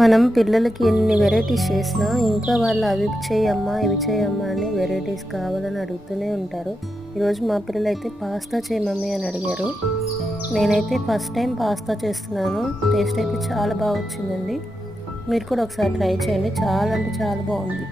మనం పిల్లలకి ఎన్ని వెరైటీస్ చేసినా ఇంకా వాళ్ళు అవి చేయమ్మా ఇవి చేయమ్మా అని వెరైటీస్ కావాలని అడుగుతూనే ఉంటారు. ఈరోజు మా పిల్లలు అయితే పాస్తా చేయి మమ్మీ అని అడిగారు. నేనైతే ఫస్ట్ టైం పాస్తా చేస్తున్నాను. టేస్ట్ అయితే చాలా బాగా వచ్చిందండి. మీరు కూడా ఒకసారి ట్రై చేయండి. చాలా అంటే చాలా బాగుంది.